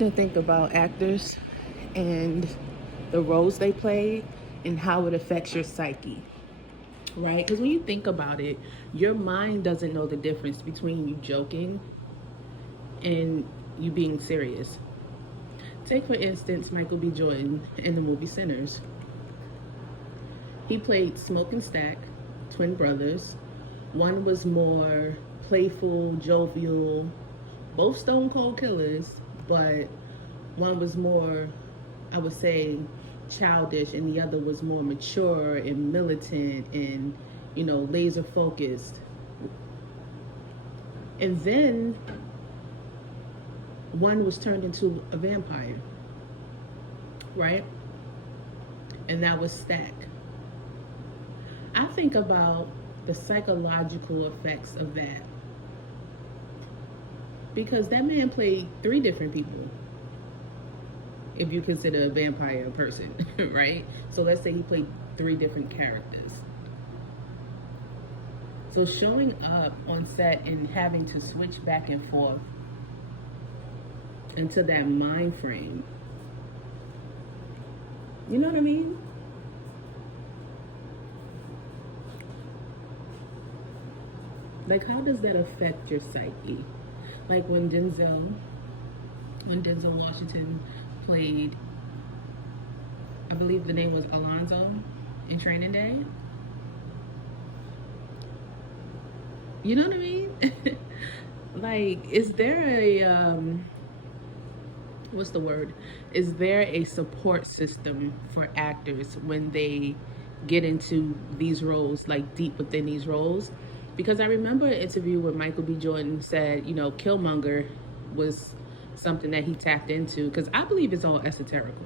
often think about actors and the roles they play and how it affects your psyche, right? Because when you think about it, your mind doesn't know the difference between you joking and you being serious. Take, for instance, Michael B. Jordan in the movie Sinners. He played Smoke and Stack, twin brothers. One was more playful, jovial, both stone cold killers, but one was more, I would say, childish, and the other was more mature and militant and, laser focused. And then one was turned into a vampire, right? And that was Stack. I think about the psychological effects of that because that man played three different people if you consider a vampire a person, right? So let's say he played three different characters. So showing up on set and having to switch back and forth into that mind frame, you know what I mean? Like, how does that affect your psyche? Like when Denzel Washington played, I believe the name was Alonzo in Training Day. You know what I mean? Like, is there a what's the word? Is there a support system for actors when they get into these roles, like deep within these roles? Because I remember an interview where Michael B. Jordan said, Killmonger was something that he tapped into, because I believe it's all esoterical.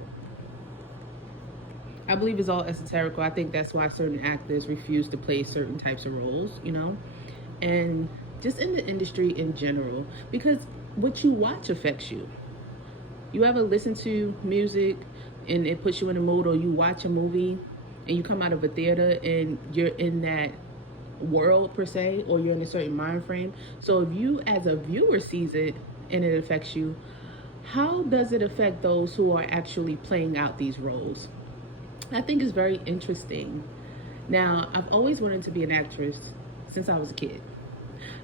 I think that's why certain actors refuse to play certain types of roles, and just in the industry in general, because what you watch affects you. You ever listen to music and it puts you in a mood, or you watch a movie and you come out of a theater and you're in that world per se, or you're in a certain mind frame? So if you as a viewer sees it and it affects you, how does it affect those who are actually playing out these roles? I think it's very interesting. Now, I've always wanted to be an actress since I was a kid.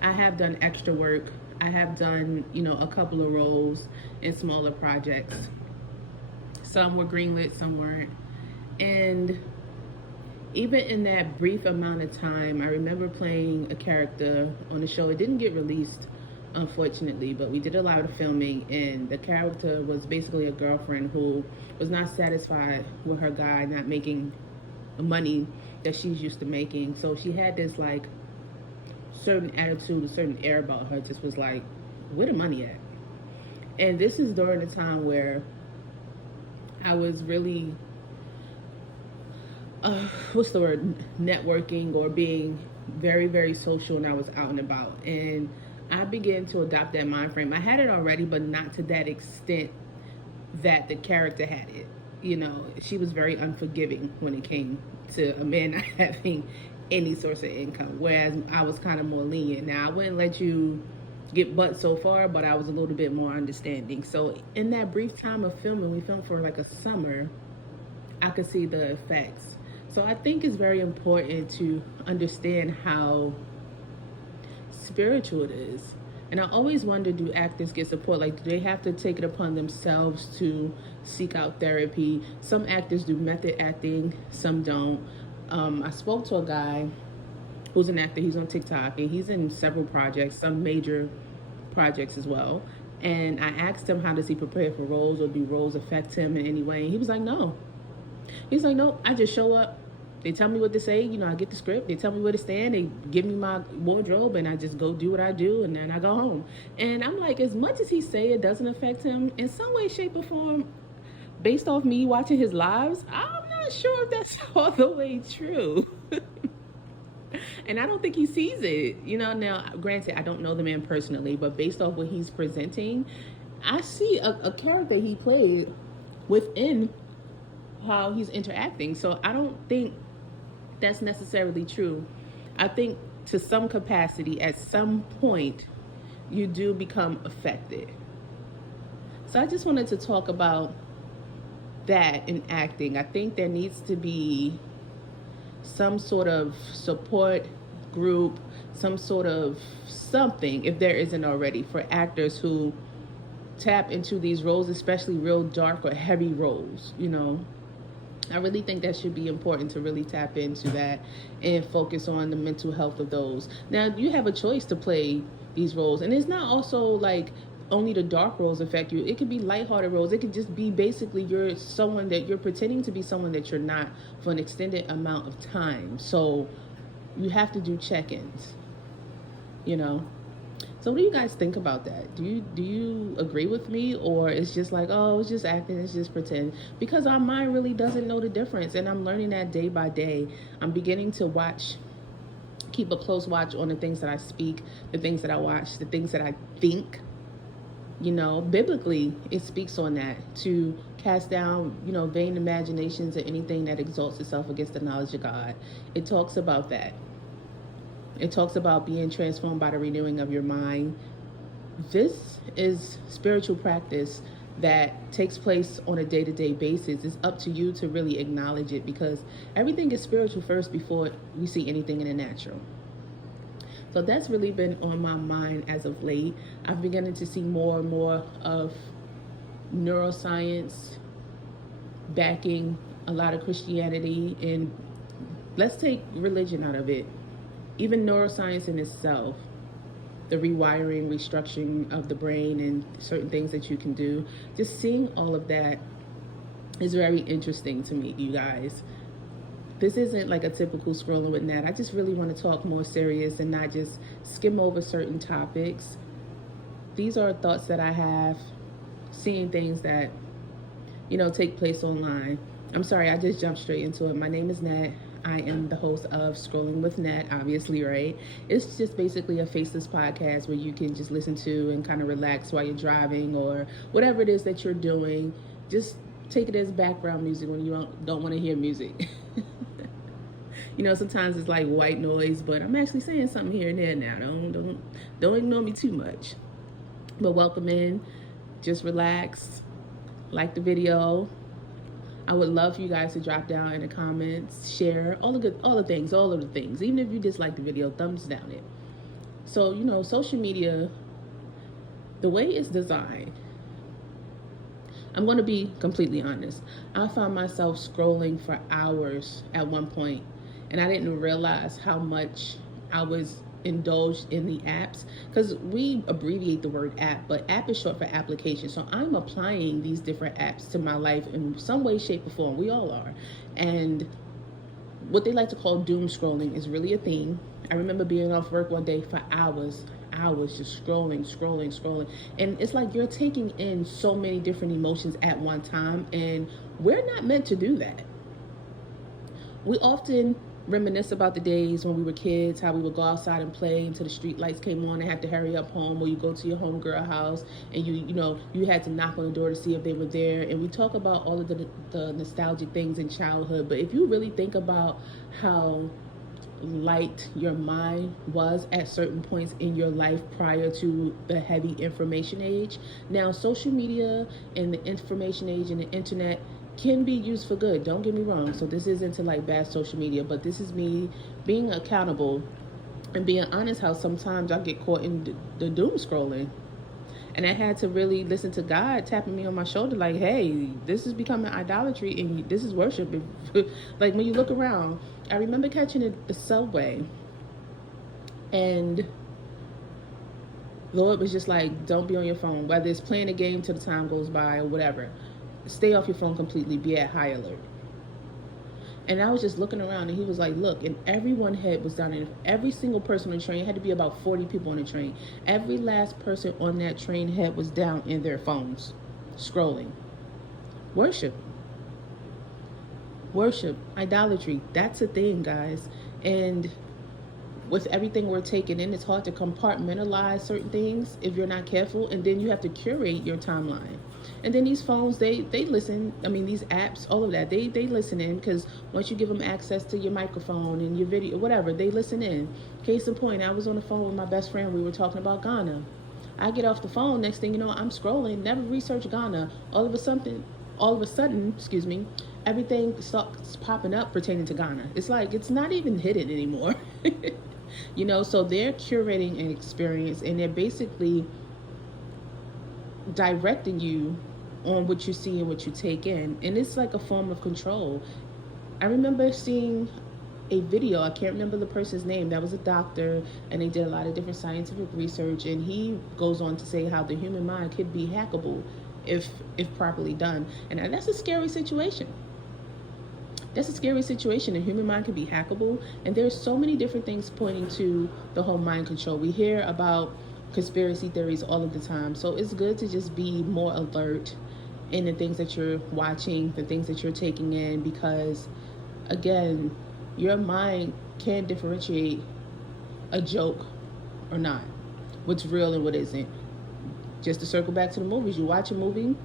I have done extra work. I have done, a couple of roles in smaller projects. Some were greenlit, some weren't. And even in that brief amount of time, I remember playing a character on the show. It didn't get released, unfortunately, but we did a lot of filming, and the character was basically a girlfriend who was not satisfied with her guy not making the money that she's used to making. So she had this like certain attitude, a certain air about her, just was like, where the money at? And this is during a time where I was really what's the word, networking, or being very, very social, and I was out and about, and I began to adopt that mind frame. I had it already, but not to that extent that the character had it. She was very unforgiving when it came to a man not having any source of income, whereas I was kind of more lenient. Now, I wouldn't let you get butt so far, but I was a little bit more understanding. So in that brief time of filming, we filmed for like a summer, I could see the effects. So I think it's very important to understand how spiritual it is. And I always wonder, do actors get support? Like, do they have to take it upon themselves to seek out therapy? Some actors do method acting, some don't. I spoke to a guy who's an actor. He's on TikTok, and he's in several projects, some major projects as well. And I asked him, how does he prepare for roles, or do roles affect him in any way? And he was like, no. He's like, no, I just show up. They tell me what to say. I get the script. They tell me where to stand. They give me my wardrobe, and I just go do what I do, and then I go home. And I'm like, as much as he say it doesn't affect him, in some way, shape, or form, based off me watching his lives, I'm not sure if that's all the way true. And I don't think he sees it. Now, granted, I don't know the man personally, but based off what he's presenting, I see a character he played within how he's interacting. So I don't think that's necessarily true. I think to some capacity, at some point, you do become affected. So I just wanted to talk about that in acting. I think there needs to be some sort of support group, some sort of something, if there isn't already, for actors who tap into these roles, especially real dark or heavy roles, you know. I really think that should be important to really tap into that and focus on the mental health of those. Now, you have a choice to play these roles, and it's not also like only the dark roles affect you. It could be lighthearted roles. It could just be basically you're someone that you're pretending to be someone that you're not for an extended amount of time. So you have to do check-ins, you know. So what do you guys think about that? Do you agree with me, or it's just like, oh, it's just acting, it's just pretend? Because our mind really doesn't know the difference, and I'm learning that day by day. I'm beginning to keep a close watch on the things that I speak, the things that I watch, the things that I think. You know, biblically, it speaks on that, to cast down, you know, vain imaginations or anything that exalts itself against the knowledge of God. It talks about that. It talks about being transformed by the renewing of your mind. This is spiritual practice that takes place on a day-to-day basis. It's up to you to really acknowledge it, because everything is spiritual first before we see anything in the natural. So that's really been on my mind as of late. I've begun to see more and more of neuroscience backing a lot of Christianity, and let's take religion out of it. Even neuroscience in itself, the rewiring, restructuring of the brain and certain things that you can do, just seeing all of that is very interesting to me, you guys. This isn't like a typical scrolling with Nat. I just really want to talk more serious and not just skim over certain topics. These are thoughts that I have, seeing things that, you know, take place online. I'm sorry, I just jumped straight into it. My name is Nat. I am the host of Scrolling with Nat, obviously, right? It's just basically a faceless podcast where you can just listen to and kind of relax while you're driving or whatever it is that you're doing. Just take it as background music when you don't want to hear music. You know, sometimes it's like white noise, but I'm actually saying something here and there now. Don't ignore me too much. But welcome in. Just relax. Like the video. I would love for you guys to drop down in the comments, share, all of the things. Even if you dislike the video, thumbs down it. So, you know, social media, the way it's designed, I'm going to be completely honest. I found myself scrolling for hours at one point, and I didn't realize how much I was indulged in the apps, because we abbreviate the word app, but app is short for application. So I'm applying these different apps to my life in some way, shape, or form. We all are. And what they like to call doom scrolling is really a thing. I remember being off work one day for hours just scrolling, and it's like you're taking in so many different emotions at one time, and we're not meant to do that. We often reminisce about the days when we were kids, how we would go outside and play until the street lights came on and have to hurry up home, or you go to your homegirl house and you had to knock on the door to see if they were there. And we talk about all of the nostalgic things in childhood, but if you really think about how light your mind was at certain points in your life prior to the heavy information age, now social media and the information age and the internet can be used for good. Don't get me wrong. So this isn't to like bad social media, but this is me being accountable and being honest, how sometimes I get caught in the doom scrolling. And I had to really listen to God tapping me on my shoulder like, hey, this is becoming idolatry and this is worship. Like when you look around, I remember catching the subway, and Lord was just like, don't be on your phone, whether it's playing a game till the time goes by or whatever. Stay off your phone completely, be at high alert. And I was just looking around, and he was like, look, and everyone's head was down, and every single person on the train, had to be about 40 people on the train, every last person on that train head was down in their phones, scrolling. Worship, idolatry, that's a thing, guys. And with everything we're taking in, it's hard to compartmentalize certain things if you're not careful, and then you have to curate your timeline. And then these phones, they listen. I mean, these apps, all of that, they listen in, because once you give them access to your microphone and your video, whatever, they listen in. Case in point, I was on the phone with my best friend. We were talking about Ghana. I get off the phone, next thing you know, I'm scrolling, never researched Ghana. All of a sudden, excuse me, everything starts popping up pertaining to Ghana. It's like it's not even hidden anymore. So they're curating an experience, and they're basically directing you on what you see and what you take in, and it's like a form of control. I remember seeing a video, I can't remember the person's name, that was a doctor, and they did a lot of different scientific research, and he goes on to say how the human mind could be hackable if properly done. And that's a scary situation. That's a scary situation. The human mind can be hackable, and there's so many different things pointing to the whole mind control. We hear about conspiracy theories all of the time, so it's good to just be more alert in the things that you're watching, the things that you're taking in, because again, your mind can't differentiate a joke or not, what's real and what isn't. Just to circle back to the movies, you watch a movie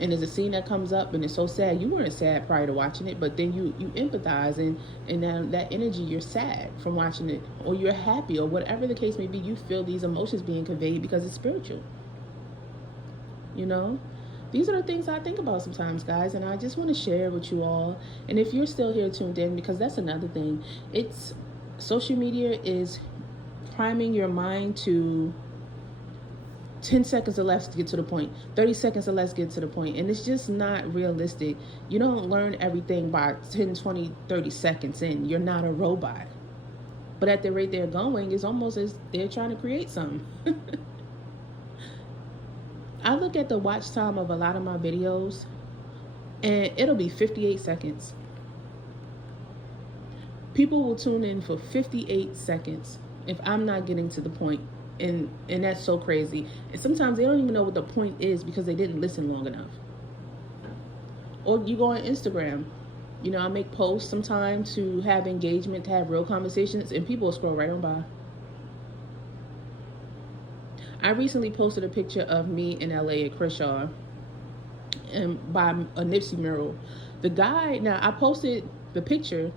and there's a scene that comes up and it's so sad. You weren't sad prior to watching it, but then you empathize, and now that energy, you're sad from watching it, or you're happy, or whatever the case may be. You feel these emotions being conveyed because it's spiritual. These are the things I think about sometimes, guys, and I just want to share with you all. And if you're still here tuned in, because that's another thing, it's social media is priming your mind to 10 seconds or less to get to the point, 30 seconds or less to get to the point, and it's just not realistic. You don't learn everything by 10, 20, 30 seconds in. You're not a robot. But at the rate they're going, it's almost as they're trying to create something. I look at the watch time of a lot of my videos, and it'll be 58 seconds. People will tune in for 58 seconds if I'm not getting to the point. And that's so crazy. And sometimes they don't even know what the point is because they didn't listen long enough. Or you go on Instagram. I make posts sometimes to have engagement, to have real conversations, and people will scroll right on by. I recently posted a picture of me in LA at Crenshaw, and by a Nipsey mural. The guy, now I posted the picture,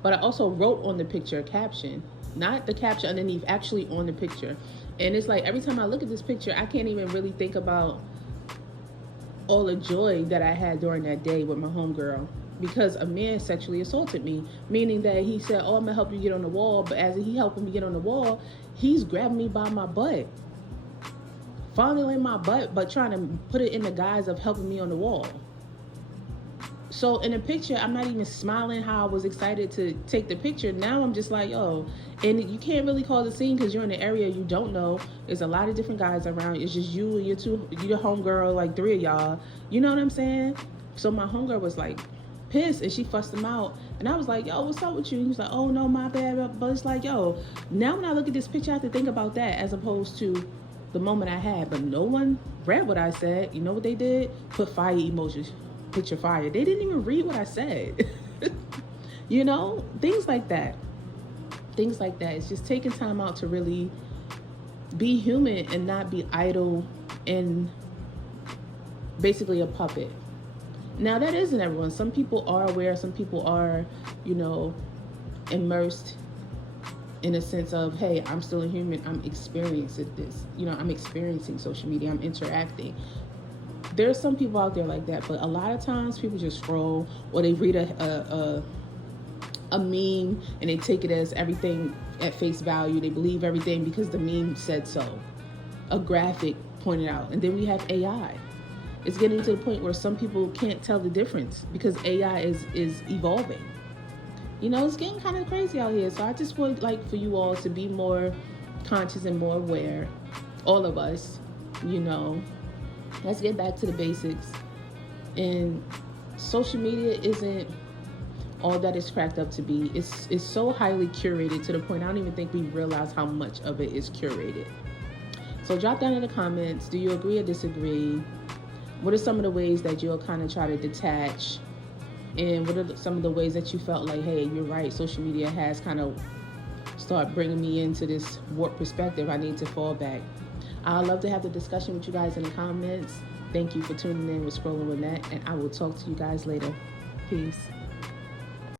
but I also wrote on the picture a caption. Not the caption underneath, actually on the picture. And it's like every time I look at this picture, I can't even really think about all the joy that I had during that day with my homegirl, because a man sexually assaulted me, meaning that he said, "Oh, I'm gonna help you get on the wall," but as he helping me get on the wall, he's grabbing me by my butt, fondling my butt, but trying to put it in the guise of helping me on the wall. So in the picture, I'm not even smiling how I was excited to take the picture. Now I'm just like, oh, and you can't really call the scene because you're in an area you don't know. There's a lot of different guys around. It's just you and your homegirl, like 3 of y'all. You know what I'm saying? So my homegirl was like pissed, and she fussed him out. And I was like, yo, what's up with you? And he was like, oh, no, my bad. But it's like, yo, now when I look at this picture, I have to think about that as opposed to the moment I had. But no one read what I said. You know what they did? Put fire emojis. Picture fire. They didn't even read what I said. Things like that. It's just taking time out to really be human and not be idle and basically a puppet. Now that isn't everyone. Some people are aware, some people are, immersed in a sense of, hey, I'm still a human, I'm experiencing this. I'm experiencing social media, I'm interacting. There's some people out there like that, but a lot of times people just scroll, or they read a meme and they take it as everything at face value. They believe everything because the meme said so. A graphic pointed out. And then we have AI. It's getting to the point where some people can't tell the difference because AI is evolving. It's getting kind of crazy out here. So I just would like for you all to be more conscious and more aware. All of us, Let's get back to the basics. And social media isn't all that it's cracked up to be. It's so highly curated to the point I don't even think we realize how much of it is curated. So drop down in the comments. Do you agree or disagree? What are some of the ways that you'll kind of try to detach? And what are some of the ways that you felt like, hey, you're right, social media has kind of started bringing me into this warped perspective. I need to fall back. I'd love to have the discussion with you guys in the comments. Thank you for tuning in with Scrolling with Nette, and I will talk to you guys later. Peace.